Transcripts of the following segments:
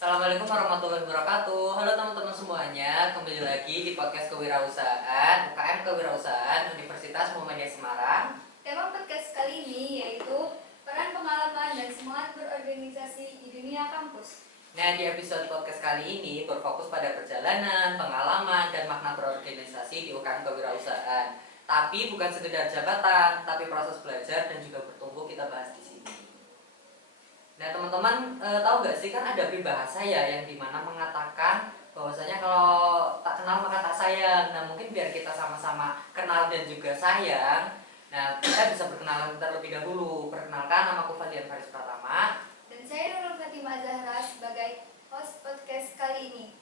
Assalamualaikum warahmatullahi wabarakatuh. Halo teman-teman semuanya, kembali lagi di podcast Kewirausahaan UKM Kewirausahaan Universitas Muhammadiyah Semarang. Tema podcast kali ini yaitu peran pengalaman dan semangat berorganisasi di dunia kampus. Nah, di episode podcast kali ini berfokus pada perjalanan, pengalaman, dan makna berorganisasi di UKM Kewirausahaan. Tapi bukan sekedar jabatan, tapi proses belajar dan juga bertumbuh kita bahas di sini. Nah, teman-teman tahu nggak sih, kan ada peribahasa ya yang dimana mengatakan bahwasanya kalau tak kenal maka tak sayang. Nah, mungkin biar kita sama-sama kenal dan juga sayang, nah kita bisa berkenalan terlebih dahulu. Perkenalkan, namaku Fadlian Faris Pratama. Dan saya Nurul Fatimah Zahra sebagai host podcast kali ini.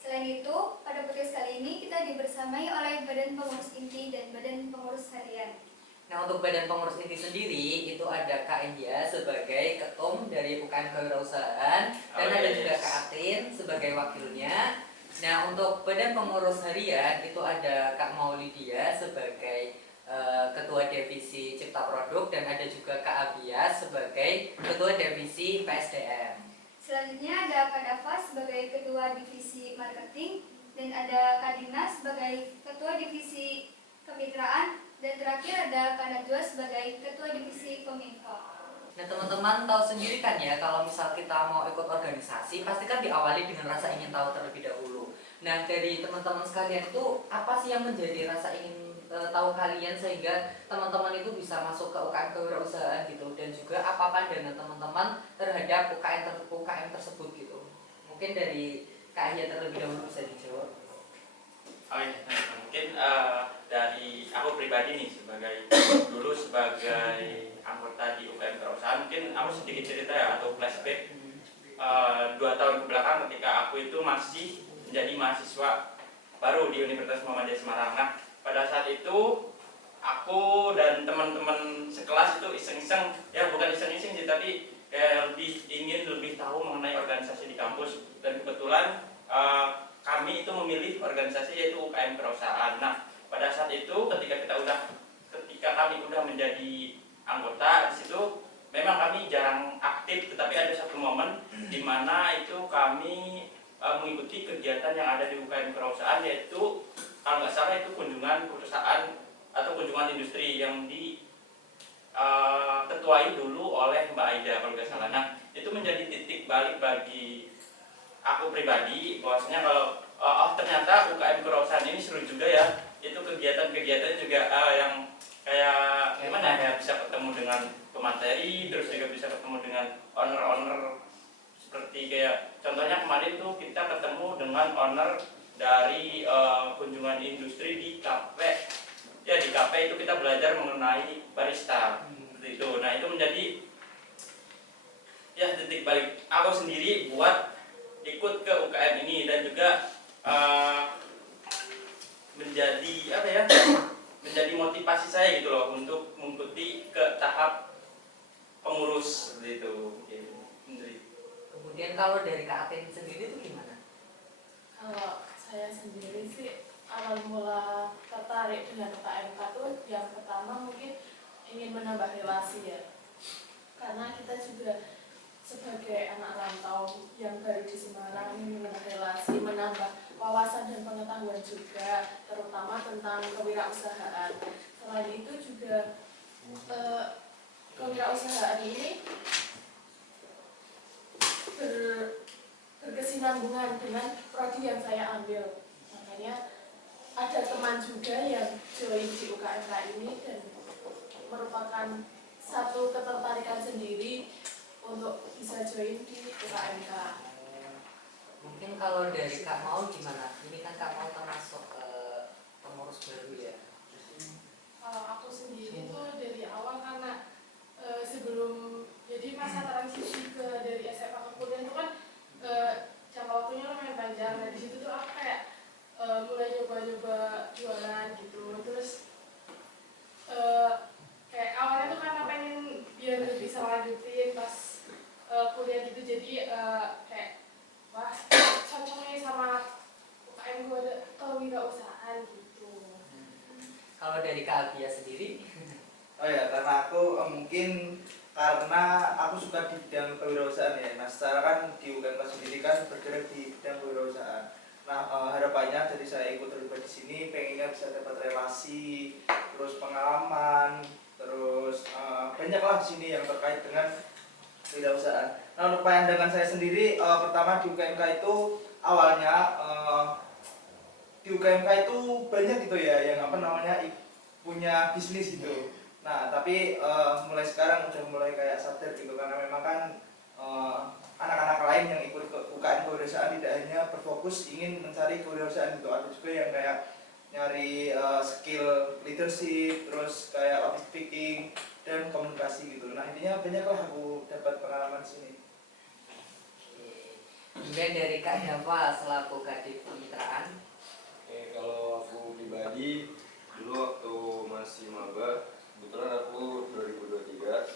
Selain itu, pada podcast kali ini kita dibersamai oleh Badan Pengurus Inti dan Badan Pengurus Harian. Nah, untuk Badan Pengurus Inti sendiri itu ada Kak India sebagai ketum dari UKM Kewirausahaan dan ada juga Kak Atin sebagai wakilnya. Nah, untuk Badan Pengurus Harian itu ada Kak Maulidia sebagai Ketua Divisi Cipta Produk dan ada juga Kak Abias sebagai Ketua Divisi PSDM. Selanjutnya ada Kak Dava sebagai Ketua Divisi Marketing dan ada Kak Dina sebagai Ketua Divisi Kemitraan. Dan terakhir ada Kak Najwa sebagai Ketua Divisi Kominfo. Nah, teman-teman tahu sendiri kan ya, kalau misal kita mau ikut organisasi pasti kan diawali dengan rasa ingin tahu terlebih dahulu. Nah, dari teman-teman sekalian itu apa sih yang menjadi rasa ingin tahu kalian sehingga teman-teman itu bisa masuk ke UKM Kewirausahaan gitu, dan juga apa pandangan teman-teman terhadap UKM tersebut gitu. Mungkin dari Kak Ahya terlebih dahulu bisa dijawab. Oh iya, mungkin dari aku pribadi nih sebagai anggota di UKM Kewirausahaan, mungkin aku sedikit cerita ya atau flashback 2 tahun ke belakang ketika aku itu masih menjadi mahasiswa baru di Universitas Muhammadiyah Semarang. Nah, pada saat itu aku dan teman-teman sekelas itu iseng-iseng, ya bukan iseng-iseng sih, tapi ingin lebih tahu mengenai organisasi di kampus, dan kebetulan kami itu memilih organisasi yaitu UKM Kewirausahaan. Nah, pada saat itu ketika kami udah menjadi anggota di situ, memang kami jarang aktif, tetapi ada satu momen di mana itu kami mengikuti kegiatan yang ada di UKM Kewirausahaan, yaitu kalau nggak salah itu kunjungan perusahaan atau kunjungan industri yang diketuai dulu oleh Mbak Aida kalau nggak salah. Nah, itu menjadi titik balik bagi aku pribadi bahwasanya kalau ternyata UKM Kewirausahaan ini seru juga ya. Itu kegiatan-kegiatan juga yang kayak gimana ya, bisa ketemu dengan pemateri, terus juga bisa ketemu dengan owner-owner, seperti kayak contohnya kemarin tuh kita ketemu dengan owner dari kunjungan industri di kafe. Ya, di kafe itu kita belajar mengenai barista seperti itu. Nah, itu menjadi ya titik balik aku sendiri buat ikut ke UKM ini, dan juga menjadi motivasi saya gitu loh untuk mengikuti ke tahap pengurus seperti itu. Kemudian kalau dari Kak Atin sendiri itu gimana? Kalau saya sendiri sih awal mula tertarik dengan UKMK tuh yang pertama mungkin ingin menambah relasi ya, karena kita juga sebagai anak rantau yang baru di Semarang ingin menambah relasi, menambah wawasan dan pengetahuan juga, terutama tentang kewirausahaan. Selain itu juga kewirausahaan ini berkesinambungan dengan prodi yang saya ambil. Makanya ada teman juga yang join di UKMK ini dan merupakan satu ketertarikan sendiri untuk bisa join di UKMK. Mungkin kalau dari Kak Mau gimana? Ini kan Kak Mau termasuk pengurus baru ya. Kalau aku sendiri tuh dari awal karena sebelum jadi masa transisi dari SMA ke kuliah itu kan jangka waktunya lumayan panjang. Nah, di situ tuh aku kayak mulai nyoba-nyoba jualan gitu. Terus kayak awalnya tuh karena pengen biar bisa lanjutin pas kuliah gitu, jadi kayak wah cocok nih sama UKM kewirausahaan gitu. Kalau dari Kak Abia sendiri? Oh ya, karena aku mungkin karena aku suka di bidang kewirausahaan ya. Nah, secara kan di UMK sendiri kan bergerak di bidang kewirausahaan. Nah, harapannya dari saya ikut terlibat di sini pengennya bisa dapat relasi, terus pengalaman, terus banyaklah di sini yang terkait dengan kewirausahaan. Nah, untuk pandangan saya sendiri, pertama di UKMK itu awalnya di UKMK itu banyak gitu ya yang apa namanya punya bisnis gitu. Nah, tapi mulai sekarang udah mulai kayak sadar gitu karena memang kan anak-anak lain yang ikut ke UKM kewirausahaan tidak hanya berfokus ingin mencari kewirausahaan gitu, ada juga yang kayak nyari skill leadership, terus kayak public speaking dan komunikasi gitu. Nah, intinya banyaklah aku dapat pengalaman di sini. Kemudian dari Kak Dava selaku Kadif Kemitraan. Oke, kalau aku pribadi dulu waktu masih maba, kebetulan aku 2023.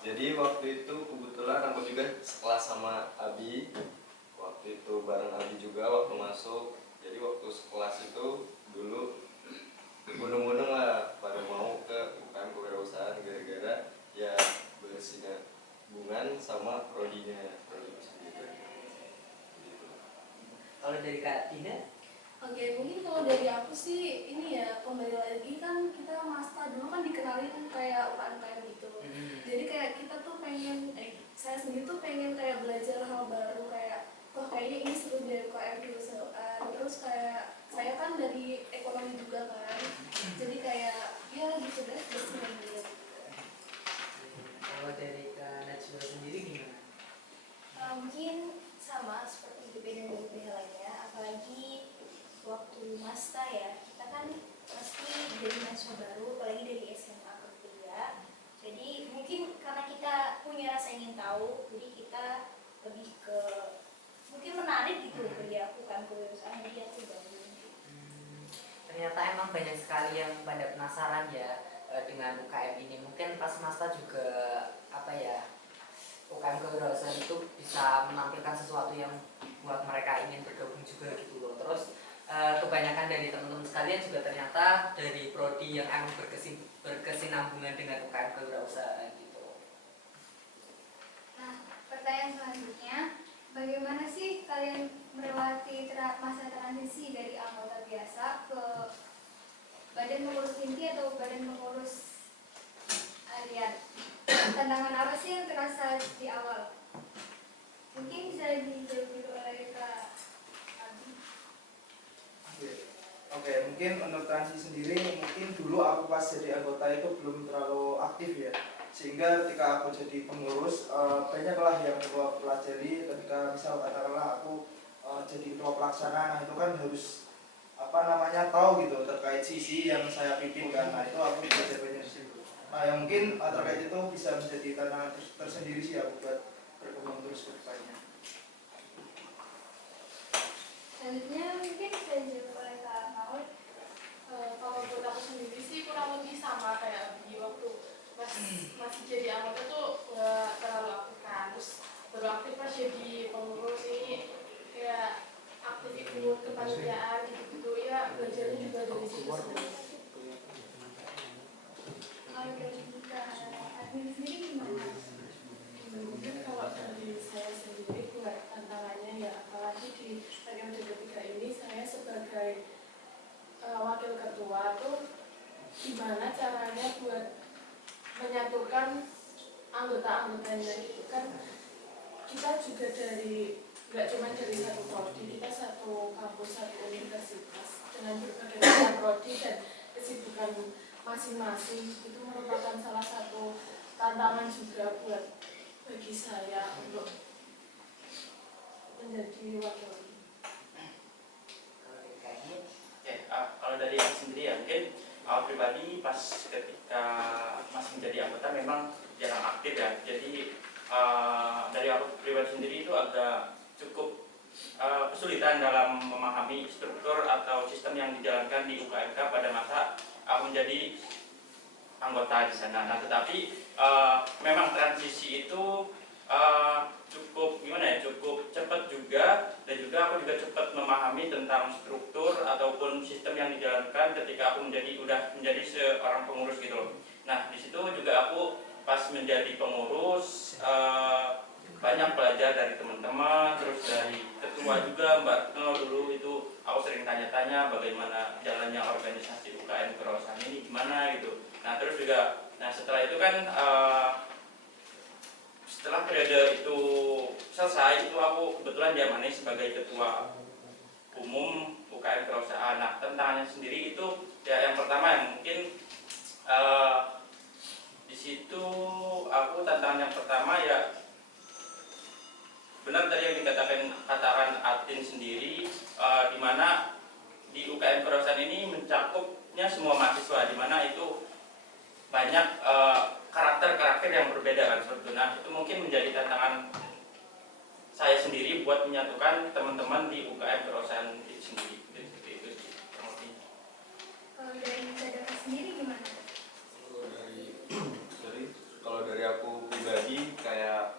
Jadi waktu itu kebetulan aku juga sekelas sama Abi. Waktu itu bareng Abi juga waktu masuk. Jadi waktu sekelas itu dulu berbondong-bondong lah pada mau ke UKM kewirausahaan gara-gara ya bersinambungan sama prodinya, prodi sendiri. Gitu. Kalau dari Kak Tina? Oke, mungkin kalau dari aku sih ini ya, kembali lagi kan kita Masta dulu kan dikenalin kayak UKM gitu. Jadi kayak kita tuh pengen, saya sendiri tuh pengen kayak belajar hal baru kayak, oh kayaknya ini seru dari UKM kewirausahaan. Terus kayak saya kan dari ekonomi juga kan, jadi kayak ya gitu deh, bersinambung. Kalau dari Kak Najwa sendiri gimana? Mungkin sama seperti IPB dan IPB lainnya, apalagi waktu masta ya, kita kan pasti jadi mahasiswa baru, apalagi dari SMA ke kuliah. Jadi mungkin karena kita punya rasa ingin tahu, jadi kita lebih ke mungkin menarik gitu kuliah aku kan kewirausahaan, jadi aku bangun. Ternyata emang banyak sekali yang pada penasaran ya dengan UKM ini. Mungkin pas masa juga apa ya, UKM kewirausahaan itu bisa menampilkan sesuatu yang buat mereka ingin bergabung juga gitu loh. Terus kebanyakan dari teman-teman sekalian juga ternyata dari prodi yang emang berkesinambungan dengan UKM kewirausahaan gitu. Nah, pertanyaan selanjutnya, bagaimana sih kalian melewati masa transisi dari anggota biasa ke badan pengurus inti atau badan pengurus harian? Tantangan apa sih yang terasa di awal? Mungkin bisa dijawab dulu oleh Kak Abi. Oke, mungkin untuk transisi sendiri, mungkin dulu aku pas jadi anggota itu belum terlalu aktif ya, sehingga ketika aku jadi pengurus banyaklah yang perlu aku pelajari. Ketika misal katakanlah aku jadi ketua pelaksana, nah itu kan harus apa namanya tahu gitu terkait sisi yang saya pimpin kan. Nah itu aku belajar banyak di situ. Nah yang mungkin terkait itu bisa menjadi tantangan tersendiri sih aku buat berkembang terus ke depannya. Selanjutnya mungkin saya jawab oleh Kak Maud. Kalau buat aku sendiri sih kurang lebih sama kayak di waktu masih jadi anggota tuh nggak terlalu aktif kan, terus baru aktif pas jadi pengurus ini kayak aktif ikut kepanitiaan gitu-gitu ya, belajarnya juga dari situ sebenarnya. Kalau dari Kak Admin sendiri gimana? Mungkin kalau dari saya sendiri buat tantangannya ya, apalagi di periode ketiga ini saya sebagai wakil ketua tuh gimana caranya buat menyatukan anggota-anggotanya gitu kan. Kita juga dari nggak cuma dari satu prodi, kita satu kampus, satu universitas dengan berbagai macam prodi dan kesibukan masing-masing. Itu merupakan salah satu tantangan juga buat bagi saya untuk menjadi wakil. Kalau dari aku sendiri ya, mungkin aku pribadi pas ketika masih menjadi anggota memang jarang aktif ya. Jadi dari aku pribadi sendiri itu agak cukup kesulitan dalam memahami struktur atau sistem yang dijalankan di UKMK pada masa aku menjadi anggota di sana. Nah, tetapi memang transisi itu cukup gimana ya, cukup cepat juga, dan juga aku juga cepat memahami tentang struktur ataupun sistem yang dijalankan ketika aku udah menjadi seorang pengurus gitu loh. Nah, di situ juga aku pas menjadi pengurus banyak belajar dari teman-teman, terus dari ketua juga Mbak Retno dulu itu aku sering tanya-tanya bagaimana jalannya organisasi UKM Kewirausahaan ini gimana gitu. Nah terus juga, nah setelah itu kan setelah periode itu selesai itu aku kebetulan diamani sebagai ketua umum UKM Kewirausahaan. Nah tantangannya sendiri itu ya yang pertama yang mungkin di situ aku tantangan yang pertama ya benar tadi yang katakan Atin sendiri, di mana di UKM Kewirausahaan ini mencakupnya semua mahasiswa, di mana itu banyak karakter-karakter yang berbeda kan seperti itu. Nah itu mungkin menjadi tantangan saya sendiri buat menyatukan teman-teman di UKM Kewirausahaan itu sendiri. Seperti itu sih. Kalau dari Sadaka sendiri gimana? Kalau dari aku pribadi kayak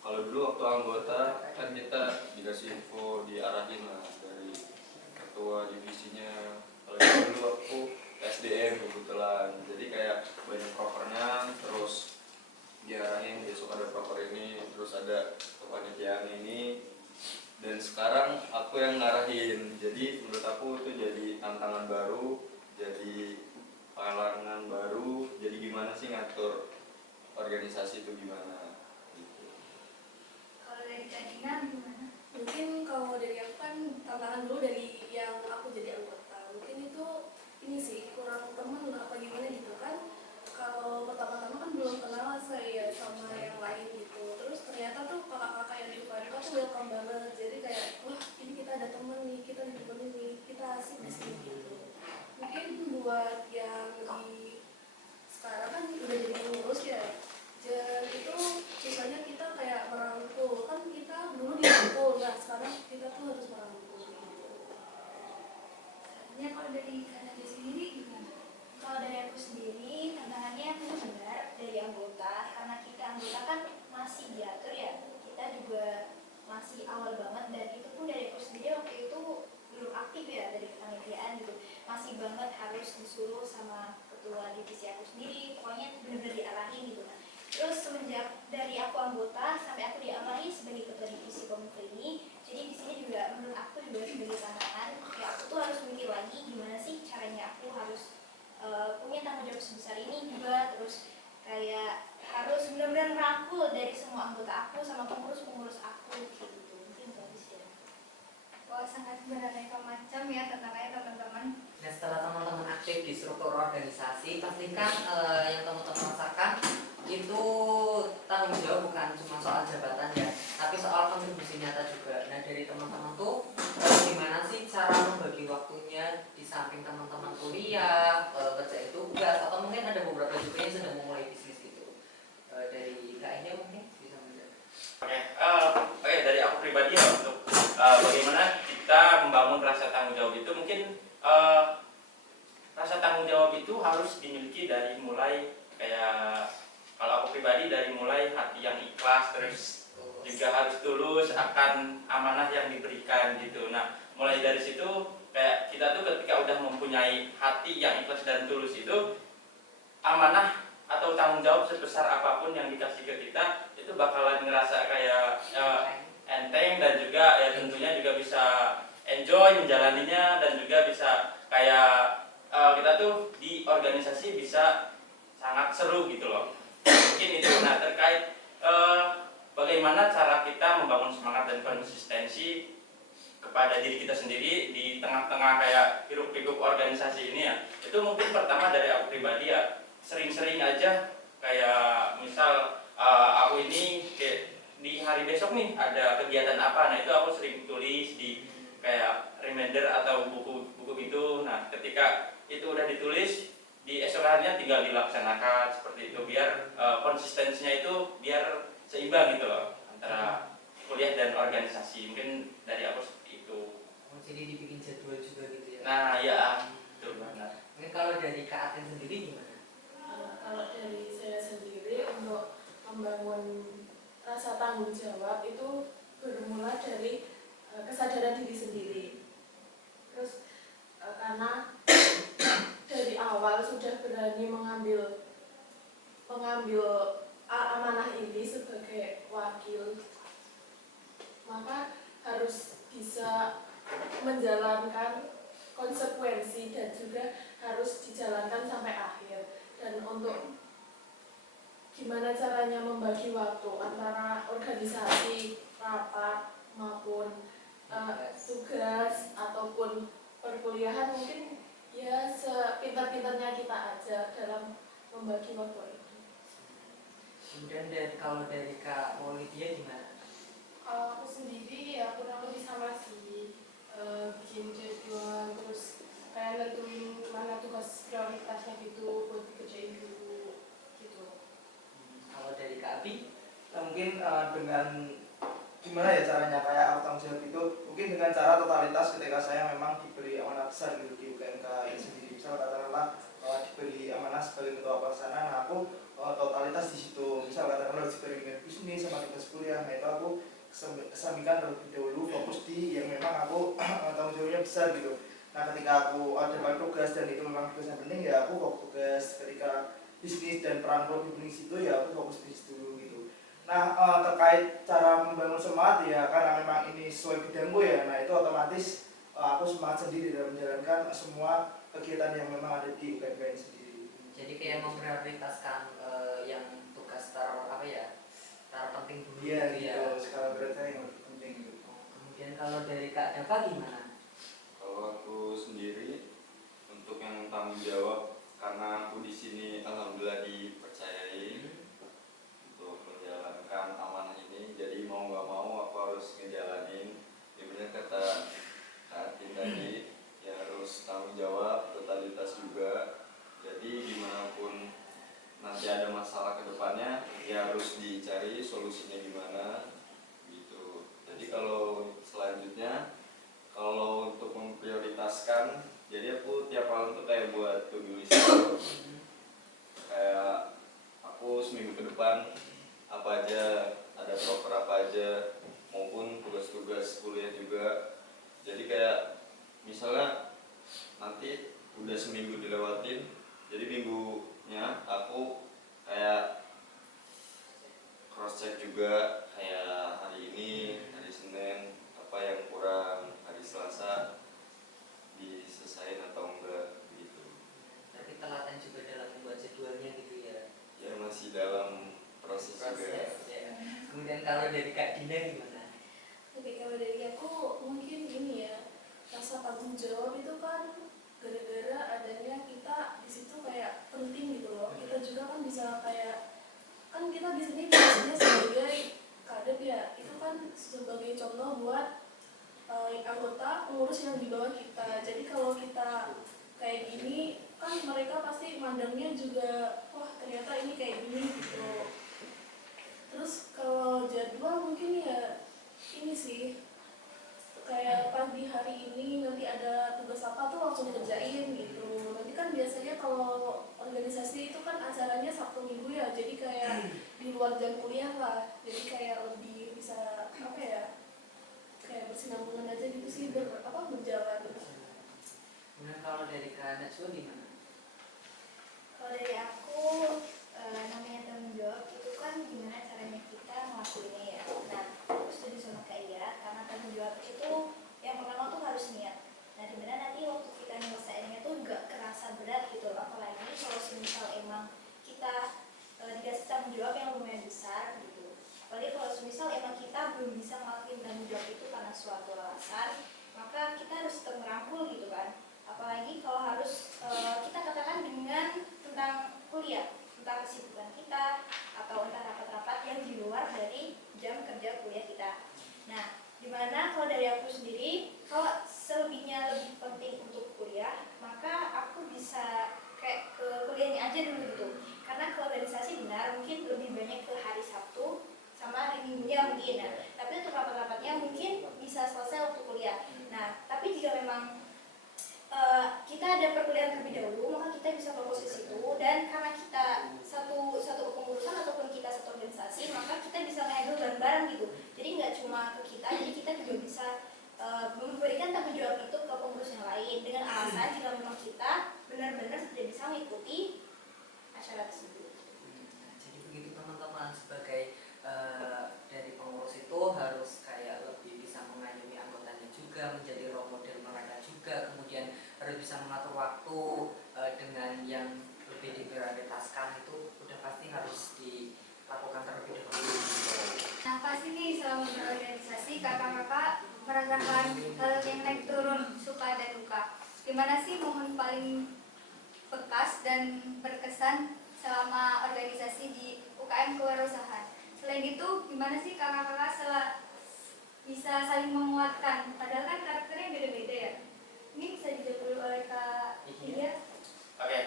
kalau dulu waktu anggota kan kita dikasih info diarahin lah dari ketua divisinya. Kalau dulu aku SDM kebetulan, jadi kayak banyak prokernya, terus diarahin besok ada proker ini, terus ada kepanitiaan ini, dan sekarang aku yang ngarahin. Jadi menurut aku itu jadi tantangan baru, jadi pengalaman baru. Jadi gimana sih ngatur organisasi itu gimana? Kalau dari Kak Dina gimana? Mungkin kalau dari aku kan tantangan dulu dari yang aku jadi anggota, mungkin itu ini sih kurang temen apa gimana gitu kan. Kalau pertama-tama kan belum kenal saya sama yang lain gitu, terus ternyata tuh kakak-kakak yang di UKM tuh welcome banget, jadi kayak wah ini kita ada temen nih, kita ditemenin nih, kita asik di sini gitu. Mungkin buat yang di sekarang kan udah jadi pengurus ya, dan itu susahnya kita kayak merangkul, kan kita dulu dirangkul, nah sekarang kita tuh harus merangkul gitu. Sebenarnya kalau dari Kak Nadia sendiri gimana? Kalau dari aku sendiri, tantangannya benar dari anggota, karena kita anggota kan masih diatur ya, kita juga masih awal banget, dan itu pun dari aku sendiri waktu itu belum aktif ya dari kepanitiaan gitu, masih banget harus disuruh sama ketua divisi aku sendiri, pokoknya benar-benar diarahin gitu kan. Terus semenjak dari aku anggota sampai aku diamani sebagai ketua divisi komunitas ini, jadi di sini juga menurut aku juga sebagai tantangan, ya aku tuh harus mikir lagi gimana sih caranya aku harus punya tanggung jawab sebesar ini juga, terus kayak harus benar-benar merangkul dari semua anggota aku sama pengurus-pengurus aku gitu. Mungkin itu aja sih. Wah, sangat beraneka macam ya tantangannya teman-teman. Nah setelah teman-teman aktif di struktur organisasi, pastikan yang teman-teman rasakan itu tanggung jawab bukan cuma soal jabatan ya, tapi soal kontribusi nyata juga. Nah dari teman-teman tuh gimana sih cara membagi waktunya di samping teman-teman kuliah, kerja tugas, atau mungkin ada beberapa juga yang sedang memulai bisnis gitu. Dari Kak Indah mungkin bisa menjawab. Oke, dari aku pribadi ya untuk bagaimana kita membangun rasa tanggung jawab itu, mungkin rasa tanggung jawab itu harus dimiliki dari mulai kayak kalau aku pribadi dari mulai hati yang ikhlas, terus juga harus tulus akan amanah yang diberikan gitu. Nah mulai dari situ kayak kita tuh ketika udah mempunyai hati yang ikhlas dan tulus itu, amanah atau tanggung jawab sebesar apapun yang dikasih ke kita itu bakalan ngerasa kayak enteng, dan juga ya tentunya juga bisa enjoy menjalaninya, dan juga bisa kayak kita tuh di organisasi bisa sangat seru gitu loh. Mungkin itu. Nah terkait bagaimana cara kita membangun semangat dan konsistensi kepada diri kita sendiri di tengah-tengah kayak hiruk-pikuk organisasi ini ya, itu mungkin pertama dari aku pribadi ya, sering-sering aja kayak misal aku ini kayak di hari besok nih ada kegiatan apa, nah itu aku sering tulis di kayak reminder atau buku-buku gitu. Nah ketika itu udah ditulis, di esok harinya tinggal dilaksanakan seperti itu, biar konsistensinya itu biar seimbang gitu loh antara kuliah dan organisasi. Mungkin dari aku seperti itu. Jadi dibikin jadwal juga gitu ya. Nah ya betul banget. Mungkin kalau dari Kak Atin sendiri gimana? Kalau dari saya sendiri untuk membangun rasa tanggung jawab itu bermula dari kesadaran diri sendiri. Terus karena dari awal sudah berani mengambil harus bisa menjalankan konsekuensi dan juga harus dijalankan sampai akhir. Dan untuk gimana caranya membagi waktu antara organisasi, rapat maupun tugas ataupun perkuliahan, mungkin ya sepintar-pintarnya kita aja dalam membagi waktu itu. Kemudian kalau dari Kak Maulidia gimana? Kalau aku sendiri ya kurang lebih sama sih, bikin jadwal terus kayak nentuin mana tugas prioritasnya gitu buat dikerjain dulu gitu. Kalau dari Kak Abi? Mungkin dengan gimana ya caranya kayak aku tanggung jawab itu mungkin dengan cara totalitas ketika saya memang diberi amanah besar gitu di UKMK ini sendiri. Misal katakanlah diberi amanah sebagai ketua pelaksana, nah aku totalitas di situ. Misal katakanlah diberi dengan bisnis sama tugas kuliah, nah itu aku kesampingkan terlebih dahulu, fokus di yang memang aku tanggung jawabnya besar gitu. Nah ketika aku ada tugas dan itu memang tugas yang penting, ya aku fokus tugas. Ketika bisnis dan peran lebih penting situ, ya aku fokus di situ dulu gitu. Nah terkait cara membangun semangat ya karena memang ini sesuai bidangku ya, nah itu otomatis aku semangat sendiri dalam menjalankan semua kegiatan yang memang ada di UKMK ini sendiri. Jadi kayak memprioritaskan yang tugas terpenting dulu. Iya gitu, skala beratnya yang lebih penting gitu. Kemudian kalau dari Kak Dava gimana? Kalau aku sendiri untuk yang tanggung jawab, karena aku di sini alhamdulillah dipercayai untuk menjalankan amanah ini, jadi mau nggak mau aku harus ngejalanin. Ya benar kata Kak Atin tadi, ya harus tanggung jawab, totalitas juga. Jadi gimana pun nanti ada masalah ke depannya, ya harus dicari solusinya gimana gitu. Jadi kalau selanjutnya, kalau untuk memprioritaskan, jadi aku tiap malam tuh kayak buat to-do list gitu. Kayak aku seminggu ke depan apa aja, ada proker apa aja, maupun tugas-tugas kuliah juga. Jadi kayak misalnya nanti udah seminggu dilewatin, jadi minggunya aku kayak cross check juga, kayak hari ini, hari Senin apa yang kurang, hari Selasa diselesain atau enggak gitu. Tapi telaten juga dalam membuat jadwalnya gitu ya. Ya masih dalam proses juga. Ya. Kemudian kalau dari Kak Dina gimana? Oke, kalau dari aku mungkin ini ya, rasa tanggung jawab itu kan gara-gara adanya kita di situ kayak penting gitu loh. Kita juga kan bisa kayak, kan kita di sini biasanya sebagai kader ya, itu kan sebagai contoh buat anggota pengurus yang di bawah kita. Jadi kalau kita kayak gini kan mereka pasti mandangnya juga, wah ternyata ini kayak gini gitu. Terus kalau jadwal mungkin ya ini sih, kayak pagi hari ini nanti ada tugas apa tuh langsung kerjain gitu. Nanti kan biasanya kalau organisasi itu kan acaranya Sabtu Minggu ya, jadi kayak di luar jam kuliah lah, jadi kayak lebih bisa apa ya, kayak bersinambungan aja gitu sih, berjalan. Kemudian kalau dari Kak Najwa gimana? Kalau dari aku, namanya tanggung jawab itu kan gimana caranya kita ngelakuinnya ya. Nah, aku setuju sama Kak Iya, karena tanggung jawab itu yang pertama tuh harus niat. Nah, dimana nanti waktu kita nyelesainnya tuh gak kerasa berat gitu. Apalagi kalau misal emang kita dikasih tanggung jawab yang lumayan besar gitu. Apalagi kalau misal emang kita belum bisa ngelakuin tanggung jawab itu karena suatu alasan, maka kita harus tetap merangkul gitu kan. Apalagi kalau harus kita katakan dengan tentang kuliah, tentang kesibukan kita atau entah rapat-rapat yang di luar dari jam kerja kuliah kita. Nah, dimana kalau dari aku sendiri, kalau selebihnya lebih penting untuk kuliah, maka aku bisa kayak ke kuliahnya aja dulu gitu. Karena ke organisasi benar mungkin lebih banyak ke hari Sabtu sama hari Minggunya mungkin. Nah, tapi untuk rapat-rapatnya mungkin bisa selesai waktu kuliah. Nah, tapi jika memang kita ada perkuliahan terlebih dahulu, maka kita bisa fokus ke situ. Dan karena kita satu kepengurusan ataupun kita satu organisasi, maka kita bisa menghandle bareng-bareng gitu. Jadi nggak cuma ke kita, jadi kita juga bisa memberikan tanggung jawab itu ke pengurus yang lain dengan alasan jika memang kita benar-benar tidak bisa mengikuti acara tersebut. Jadi begitu teman-teman, sebagai dari pengurus itu harus kayak lebih bisa mengayomi juga menjadi role model mereka juga, kemudian harus bisa mengatur waktu dengan yang lebih diprioritaskan, itu udah pasti harus dilakukan terlebih dahulu. Nah, pasti nih selama berorganisasi kakak-kakak merasakan hal yang naik turun, suka dan duka. Gimana sih momen paling bekas dan berkesan selama organisasi di UKM Kewirausahaan? Selain itu, gimana sih kakak-kakak bisa saling menguatkan? Padahal kan karakternya beda-beda ya. Ini bisa dijawab dulu oleh Kak Iya. Oke.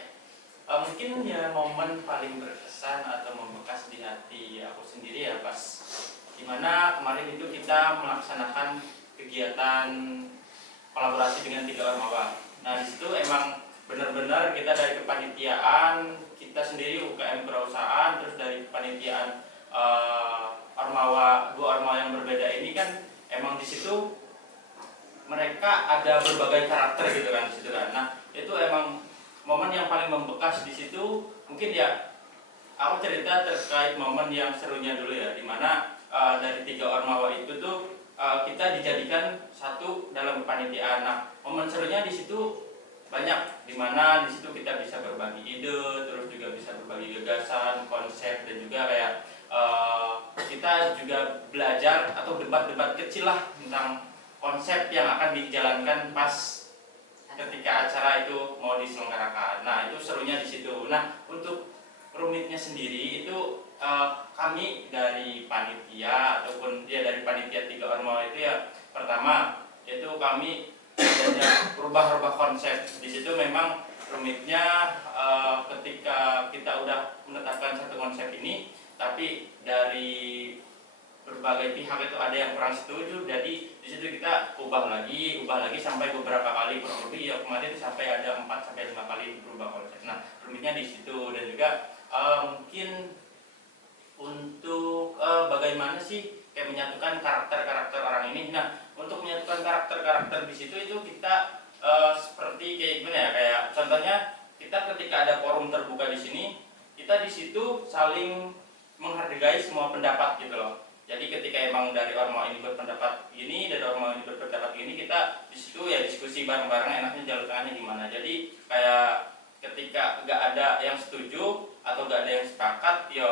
Mungkin ya momen paling berkesan atau membekas di hati aku sendiri ya pas dimana kemarin itu kita melaksanakan kegiatan kolaborasi dengan 3 ormawa. Nah di situ emang benar-benar kita dari kepanitiaan kita sendiri UKM Kewirausahaan, terus dari kepanitiaan ormawa 2 ormawa yang berbeda ini kan emang di situ mereka ada berbagai karakter gitu kan di situ kan. Nah itu emang momen yang paling membekas di situ. Mungkin ya aku cerita terkait momen yang serunya dulu ya, dimana dari 3 ormawa itu tuh kita dijadikan satu dalam kepanitiaan. Nah momen serunya di situ banyak, dimana di situ kita bisa berbagi ide, terus juga bisa berbagi gagasan, konsep, dan juga kayak kita juga belajar atau debat-debat kecil lah tentang konsep yang akan dijalankan pas ketika acara itu mau diselenggarakan. Nah itu serunya di situ. Nah untuk rumitnya sendiri itu kami dari panitia ataupun ya dari panitia 3 ormawa itu ya, pertama yaitu kami adanya rubah-rubah konsep. Di situ memang rumitnya ketika kita udah menetapkan satu konsep ini, tapi dari berbagai pihak itu ada yang kurang setuju, jadi di situ kita ubah lagi sampai beberapa kali, kurang lebih ya kemarin sampai ada 4 sampai 5 kali berubah konsep. Nah rumitnya di situ. Dan juga mungkin untuk bagaimana sih kayak menyatukan karakter-karakter orang ini. Nah untuk menyatukan karakter-karakter di situ itu kita seperti kayak gimana ya, kayak contohnya kita ketika ada forum terbuka di sini, kita di situ saling menghargai semua pendapat gitu loh. Jadi ketika emang dari ormawa ini berpendapat gini, dari ormawa ini berpendapat gini, kita di situ ya diskusi bareng-bareng, enaknya jalur tengahnya gimana. Jadi kayak ketika nggak ada yang setuju atau nggak ada yang sepakat, ya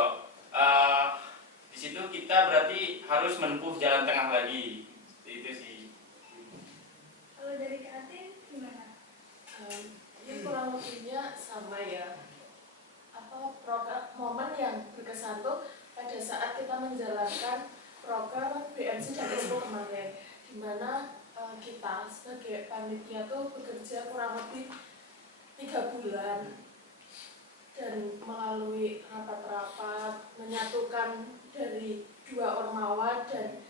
di situ kita berarti harus menempuh jalan tengah lagi. Itu sih. Kalau dari Kak Atin gimana? Ya kurang lebihnya sama ya. Momen yang berkesan tuh pada saat kita menjalankan proker BMC dan Expo kemarin, dimana kita sebagai panitia tuh bekerja kurang lebih 3 bulan dan melalui rapat-rapat menyatukan dari 2 ormawa dan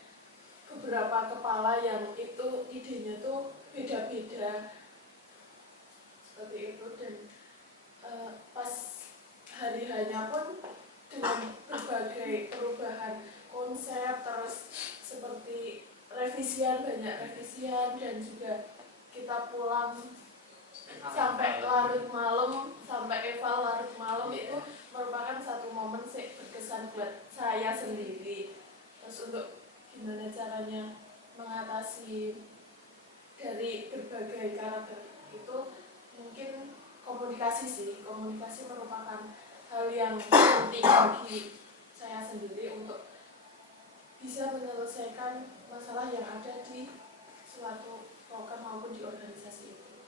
beberapa kepala yang itu idenya tuh beda-beda seperti itu. Dan pas hari-harinya pun dengan berbagai perubahan konsep, terus seperti banyak revisian, dan juga kita pulang sampai larut malam, sampai eval larut malam. Itu merupakan satu momen berkesan buat saya sendiri. Terus untuk gimana caranya mengatasi dari berbagai karakter itu, mungkin komunikasi sih. Komunikasi merupakan hal yang penting bagi saya sendiri untuk bisa menyelesaikan masalah yang ada di suatu program maupun di organisasi itu.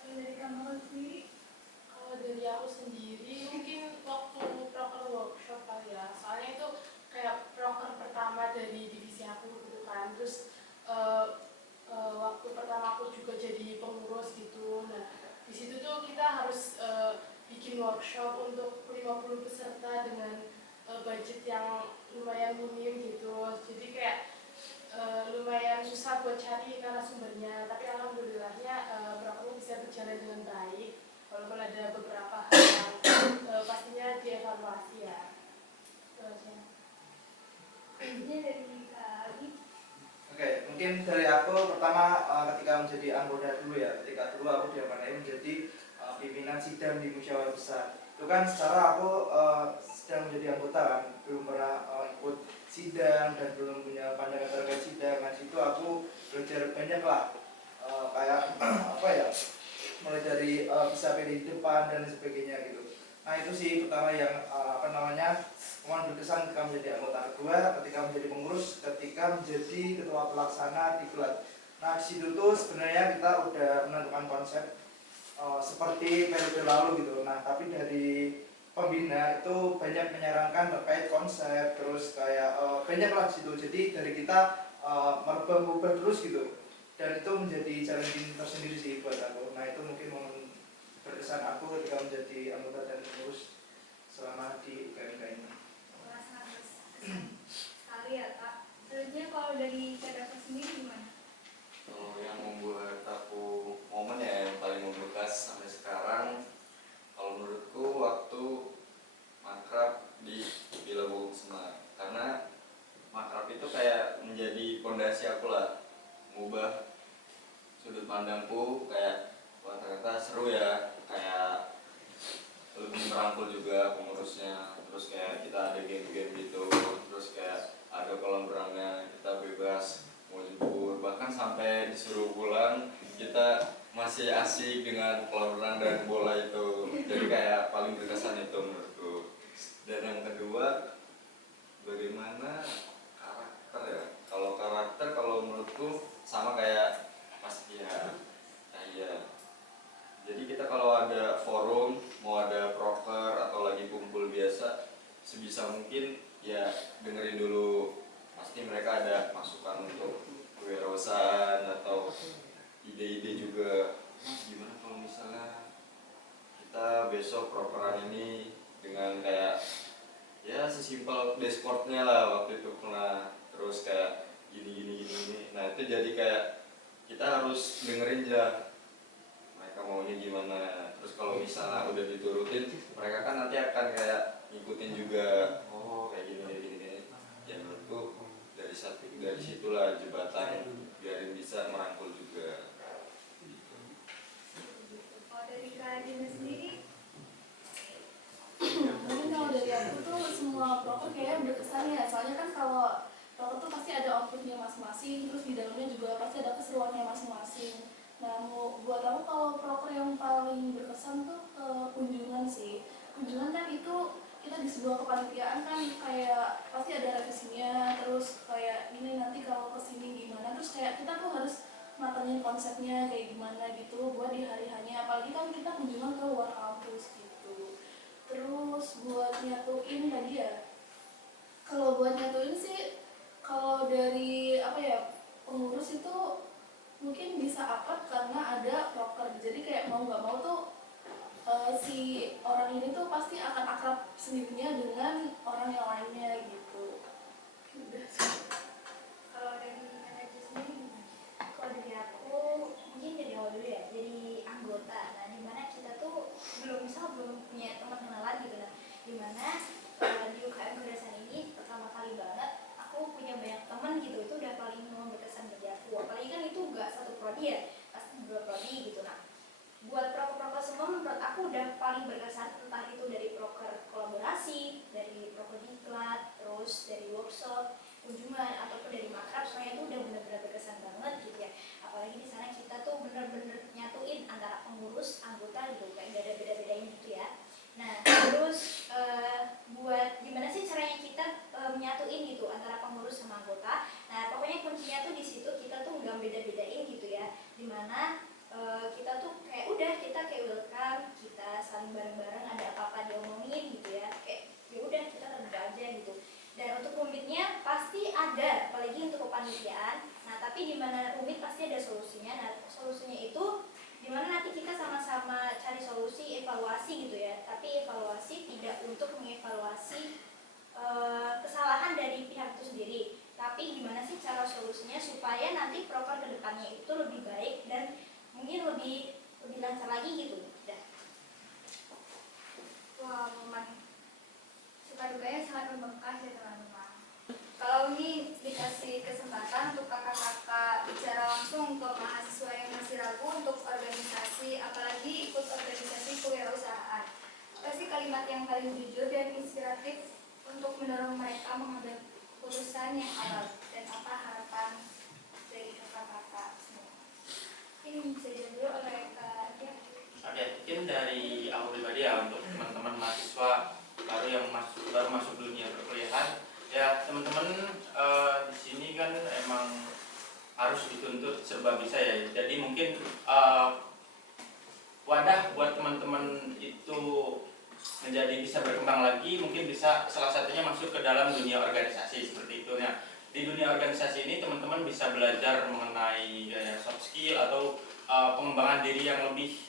Kalau dari kamu sendiri? Kalau dari aku sendiri mungkin waktu proker workshop kali ya, soalnya itu kayak proker pertama dari divisi aku gitu kan. Terus waktu pertama aku juga jadi pengurus gitu. Nah di situ tuh kita harus bikin workshop untuk 50 peserta dengan budget yang lumayan minim gitu. Jadi kayak lumayan susah buat cari narasumbernya, tapi alhamdulillahnya programnya bisa berjalan dengan baik, walaupun ada beberapa hal yang pastinya dievaluasi ya. Ini dari Kak Ali. Oke, mungkin dari aku pertama ketika menjadi anggota dulu ya, ketika dulu aku diamanai menjadi pimpinan sidang di musyawarah besar. Itu kan secara aku sedang menjadi anggota kan, belum pernah ikut sidang dan belum punya pandangan terkait sidang. Nah situ aku belajar belajar banyak lah, kayak apa ya, mulai dari bisa pede di depan dan sebagainya gitu. Nah itu sih pertama yang apa namanya momen berkesan ketika menjadi anggota. Kedua, ketika menjadi pengurus, ketika menjadi ketua pelaksana di Klat. Nah di situ tuh sebenarnya kita udah menentukan konsep seperti periode lalu gitu. Nah tapi dari pembina itu banyak menyarankan terkait konsep, terus kayak banyak lah di situ. Jadi dari kita merubah-rubah terus gitu. Dan itu menjadi challenging tersendiri sih buat aku. Nah itu mungkin momen berkesan aku ketika menjadi anggota dan pengurus selama di UKMK ini. Wah, sangat berkesan sekali ya Kak. Selanjutnya kalau dari Kak Dafa sendiri gimana? Kalau yang membuat aku momen ya yang paling membekas sampai sekarang, kalau menurutku waktu makrab di Villa Bogor Semar, karena makrab itu kayak menjadi fondasi aku lah, mengubah sudut pandangku, kayak wah ternyata seru ya, kayak lebih merangkul juga pengurusnya, terus kayak kita ada game-game gitu, terus kayak ada kolam renangnya, kita bebas mau jebur, bahkan sampai disuruh pulang kita masih asik dengan kolam renang dan bola itu. Jadi kayak paling berkesan itu menurutku. Dan yang kedua, bagaimana karakter ya. Kalau karakter, kalau menurutku sama kayak Mas Kia. Iya. Jadi kita kalau ada forum, mau ada proker atau lagi kumpul biasa, sebisa mungkin ya dengerin dulu. Pasti mereka ada masukan untuk kewirausahaan atau ide-ide juga. Mas gimana kalau misalnya kita besok prokeran ini dengan kayak ya sesimpel dashboardnya lah waktu itu pernah, terus kayak gini. Nah itu jadi kayak kita harus dengerin ya mereka maunya gimana. Terus kalau misalnya udah diturutin, mereka kan nanti akan kayak ngikutin juga. Oh kayak gini. Ya menurutku dari situlah jembatan biarin bisa merangkul juga. Kalau dari Kak Dina sendiri, Mungkin kalau dari aku tuh semua proker kayaknya berkesan ya, soalnya kan kalau proker tuh pasti ada outputnya masing-masing, terus di dalamnya juga pasti ada keseruannya masing-masing. Nah, buat aku kalau proker yang paling berkesan tuh kunjungan sih. Kunjungan kan itu kita di sebuah kepanitiaan kan kayak pasti ada revisinya, terus kayak ini nanti kalau kesini gimana, terus kayak kita tuh harus matangin konsepnya kayak gimana gitu buat di hari-harinya, apalagi kan kita kunjungan ke luar kampus gitu. Terus buat nyatuin tadi ya, kalau buat nyatuin sih kalau dari apa ya pengurus itu mungkin bisa akrab karena ada proker, jadi kayak mau nggak mau tuh si orang ini tuh pasti akan akrab sendirinya dengan orang yang lainnya gitu. Udah sih. kalau dari Kak Najwa sendiri gimana? Kalau dari aku mungkin dari awal dulu ya, jadi anggota. Nah dimana kita tuh belum punya teman kenalan gitu. Nah dimana di UKM Kebiasaan ini pertama kali banget aku punya banyak teman gitu, itu udah paling berkesan bagi aku. Apalagi kan itu gak satu prodi ya, pasti dua prodi gitu. Nah buat proker-proker semua menurut aku udah paling berkesan, entah itu dari proker kolaborasi, dari proker diklat, terus dari workshop, kunjungan, ataupun dari makrab, semuanya itu udah benar-benar berkesan banget gitu ya. Apalagi di sana kita tuh benar-benar nyatuin antara pengurus, anggota gitu, kayak gak ada beda-bedain gitu ya. Nah terus buat gimana sih caranya kita menyatuin gitu antara pengurus sama anggota. Nah pokoknya kuncinya tuh di situ, kita tuh nggak beda-bedain gitu ya, dimana kita tuh kayak udah kita kayak welcome, kita saling bareng-bareng, ada apa-apa diomongin gitu ya, kayak ya udah kita terbuka aja gitu. Dan untuk rumitnya pasti ada, apalagi untuk kepanitiaan. Nah tapi di mana rumit pasti ada solusinya. Nah solusinya itu dimana nanti kita sama-sama cari solusi, evaluasi gitu ya. Tapi evaluasi tidak untuk mengevaluasi kesalahan dari pihak itu sendiri, tapi gimana sih cara solusinya supaya nanti proker kedepannya itu lebih baik dan mungkin lebih lancar lagi gitu. Udah. Wah, momen suka dukanya sangat membekas ya teman-teman. Kalau ini dikasih kesempatan untuk kakak-kakak bicara langsung ke mahasiswa yang masih ragu untuk organisasi, apalagi ikut organisasi kewirausahaan, apa sih kalimat yang paling jujur dan inspiratif untuk mendorong mereka mengambil keputusan yang awal, dan apa harapan dari kakak-kakak? memang harus dituntut serba bisa ya. Jadi mungkin wadah buat teman-teman itu menjadi bisa berkembang lagi, mungkin bisa salah satunya masuk ke dalam dunia organisasi seperti itu. Nah, di dunia organisasi ini teman-teman bisa belajar mengenai soft skill atau pengembangan diri yang lebih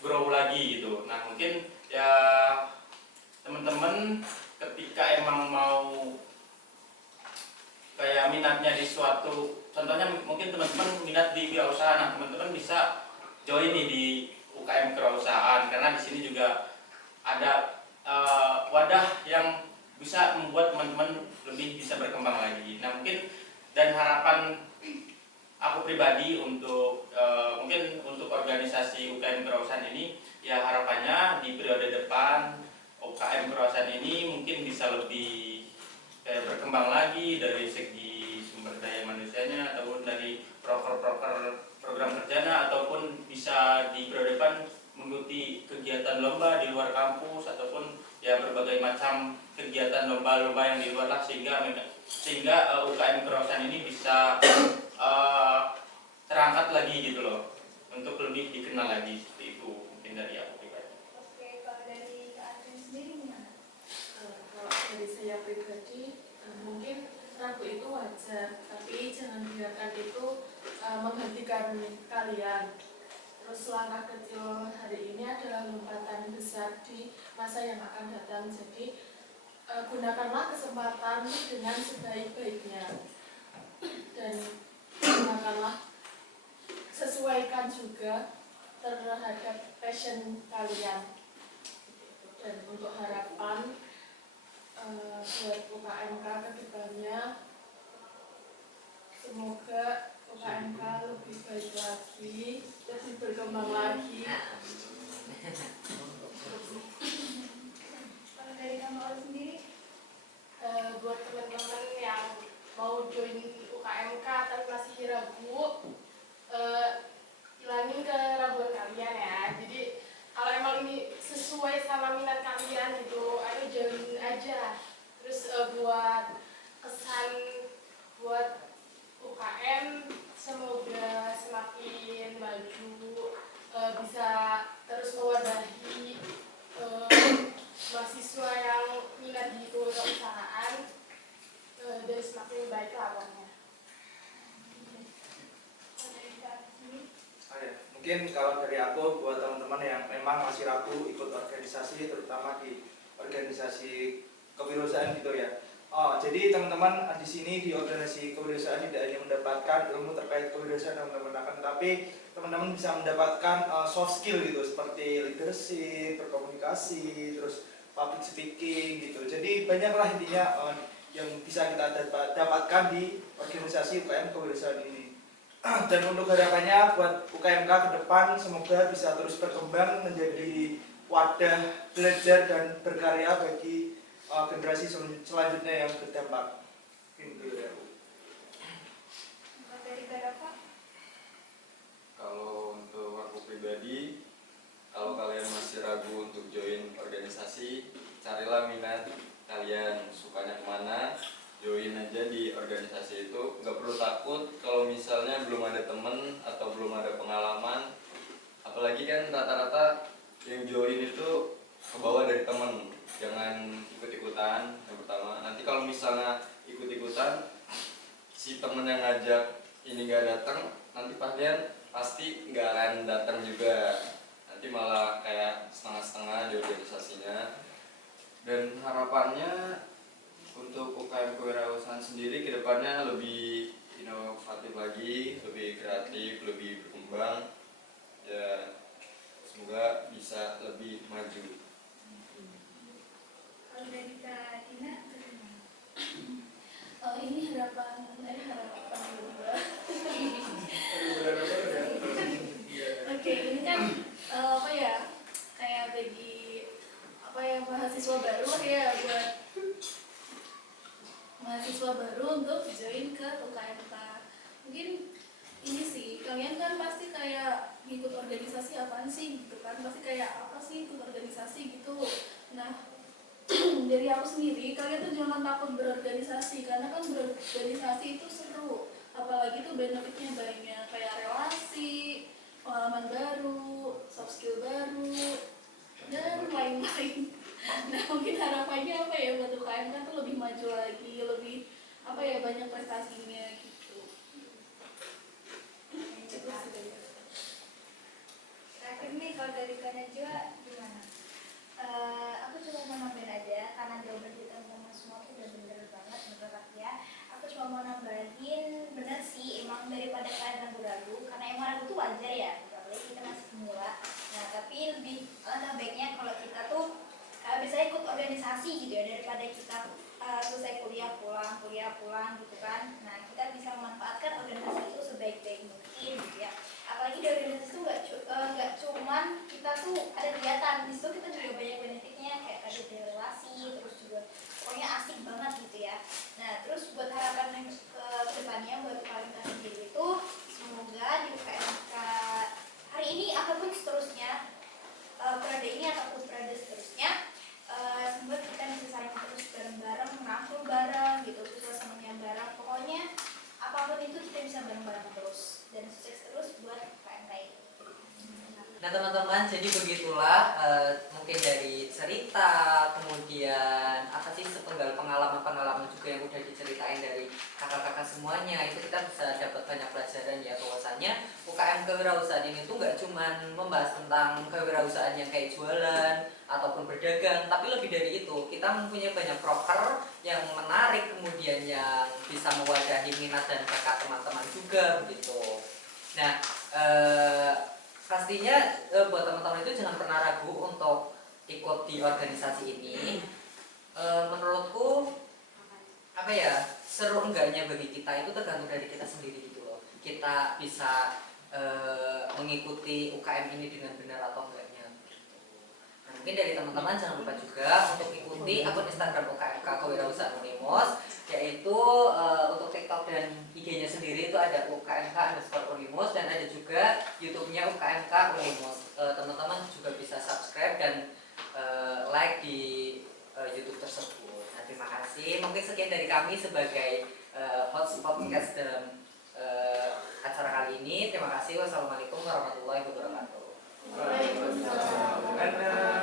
grow lagi gitu. Nah, mungkin ya teman-teman ketika emang mau kayak minatnya di suatu, contohnya mungkin teman-teman minat di wirausaha, nah teman-teman bisa join nih di UKM kewirausahaan, karena di sini juga ada wadah yang bisa membuat teman-teman lebih bisa berkembang lagi. Nah mungkin dan harapan aku pribadi untuk mungkin untuk organisasi UKM kewirausahaan ini, ya harapannya di periode depan UKM kewirausahaan ini mungkin bisa lebih berkembang lagi dari segi sumber daya manusianya, ataupun dari proker-proker program kerjanya, ataupun bisa di periode depan mengikuti kegiatan lomba di luar kampus, ataupun ya berbagai macam kegiatan lomba-lomba yang di luar lah, sehingga UKM kewirausahaan ini bisa terangkat lagi gitu loh, untuk lebih dikenal lagi, seperti itu mungkin dari aku pribadi. Oke, kalau dari Kak Adrian sendiri gimana? Kalau dari saya pribadi, mungkin ragu itu wajar, tapi jangan biarkan itu menghentikan kalian. Terus langkah kecil hari ini adalah lompatan besar di masa yang akan datang. Jadi gunakanlah kesempatan dengan sebaik-baiknya, dan gunakanlah, sesuaikan juga terhadap passion kalian. Dan untuk harapan buat UKMK ke depannya, semoga UKMK lebih baik lagi, lebih berkembang lagi. Kalau dari Kamal sendiri, Buat teman-teman yang mau join UKMK tapi masih ragu, hilangin keraguan kalian ya. Jadi kalau emang ini sesuai sama minat kalian gitu, ayo join aja. Terus buat kesan buat UKM, semoga semakin maju, bisa terus mewadahi mahasiswa yang minat di kewirausahaan, dan semakin baik lah pokoknya. kalau dari Kak Adrian sendiri, Mungkin kalau dari aku buat teman-teman yang memang masih ragu ikut organisasi, terutama di organisasi kewirausahaan gitu ya. Jadi teman-teman di sini di organisasi kewirausahaan tidak hanya mendapatkan ilmu terkait kewirausahaan teman-teman, akan tetapi teman-teman bisa mendapatkan soft skill gitu, seperti leadership, berkomunikasi, terus public speaking gitu. Jadi banyaklah intinya yang bisa kita dapatkan di organisasi UKM kewirausahaan ini. Dan untuk harapannya buat UKMK ke depan, semoga bisa terus berkembang menjadi wadah belajar dan berkarya bagi generasi selanjutnya yang berdampak. Gitu ya. kalau dari Kak Dava, Kalau untuk aku pribadi, kalau kalian masih ragu untuk join organisasi, carilah minat kalian, sukanya kemana, join aja di organisasi itu. Nggak perlu takut kalau misalnya belum ada temen atau belum ada pengalaman. Apalagi kan rata-rata yang join itu kebawa dari temen. Jangan ikut-ikutan yang pertama. Nanti kalau misalnya ikut-ikutan, si temen yang ngajak ini nggak datang, nanti kalian pasti nggak akan datang juga. Nanti malah kayak setengah-setengah di organisasinya. Dan harapannya untuk UKM kewirausahaan sendiri ke depannya lebih inovatif lagi, lebih kreatif, lebih berkembang. Ya, semoga bisa lebih maju. kalau dari Kak Dina, Ini harapan juga. Oke, ini kan kayak bagi mahasiswa baru ya, buat mahasiswa baru untuk join ke UKMK. Mungkin ini sih, kalian kan pasti kayak ngikut organisasi apaan sih gitu kan, pasti kayak apa sih ikut organisasi gitu. Nah, dari aku sendiri, kalian tuh jangan takut berorganisasi, karena kan berorganisasi itu seru benefitnya banyak, kayak relasi, pengalaman baru, soft skill baru, dan lain-lain. Nah, mungkin harapannya apa ya buat UKM kan tuh lebih maju lagi, lebih apa ya, banyak prestasinya gitu. Terakhir nih kalau dari Kak Najwa gimana? Aku cuma mau nambahin aja karena jawaban kita teman semua tuh udah bener banget menurut aku ya. Aku cuma mau nambahin, bener sih emang daripada kalian ragu-ragu, karena emang ragu tuh wajar ya, apalagi kita masih pemula. Nah tapi lebih alangkah baiknya kalau kita tuh bisa ikut organisasi gitu ya, daripada kita selesai kuliah pulang gitu kan. Nah kita bisa memanfaatkan organisasi itu sebaik-baik mungkin gitu ya. Apalagi di organisasi itu nggak cuman kita tuh ada kegiatan, di situ kita juga banyak benefitnya, kayak tadi ada relasi, terus juga pokoknya asik banget gitu ya. Nah terus buat harapan yang ke depannya buat kalian sendiri itu, semoga di UKMK hari ini ataupun seterusnya, periode ini ataupun periode seterusnya, semoga kita bisa saling terus bareng-bareng, merangkul bareng gitu, suasananya bareng, pokoknya apapun itu kita bisa bareng-bareng terus dan sukses terus buat UKMK ini. Nah teman-teman, jadi begitulah mungkin dari cerita, kemudian apa sih sepenggal pengalaman-pengalaman juga yang udah diceritain dari kakak-kakak semuanya, itu kita bisa dapat banyak pelajaran ya, bahwasannya UKM kewirausahaan ini tuh nggak cuman membahas tentang kewirausahaan yang kayak jualan ataupun berdagang, tapi lebih dari itu kita mempunyai banyak proker yang menarik, kemudian yang bisa mewadahi minat dan bakat teman-teman juga begitu. Nah pastinya buat teman-teman itu jangan pernah ragu untuk ikut di organisasi ini. Menurutku apa ya, seru enggaknya bagi kita itu tergantung dari kita sendiri gitu loh. Kita bisa mengikuti UKM ini dengan benar atau enggaknya. Nah, mungkin dari teman-teman jangan lupa juga untuk ikuti akun Instagram UKMK Kewirausahaan Unimos, yaitu untuk TikTok dan IG-nya sendiri itu ada UKMK_Unimos, dan ada juga YouTube-nya UKMK Unimos. Teman-teman juga bisa subscribe dan like di YouTube tersebut. Nah, terima kasih. Mungkin sekian dari kami sebagai host podcast dalam acara kali ini. Terima kasih. Wassalamualaikum warahmatullahi wabarakatuh. Waalaikumsalam.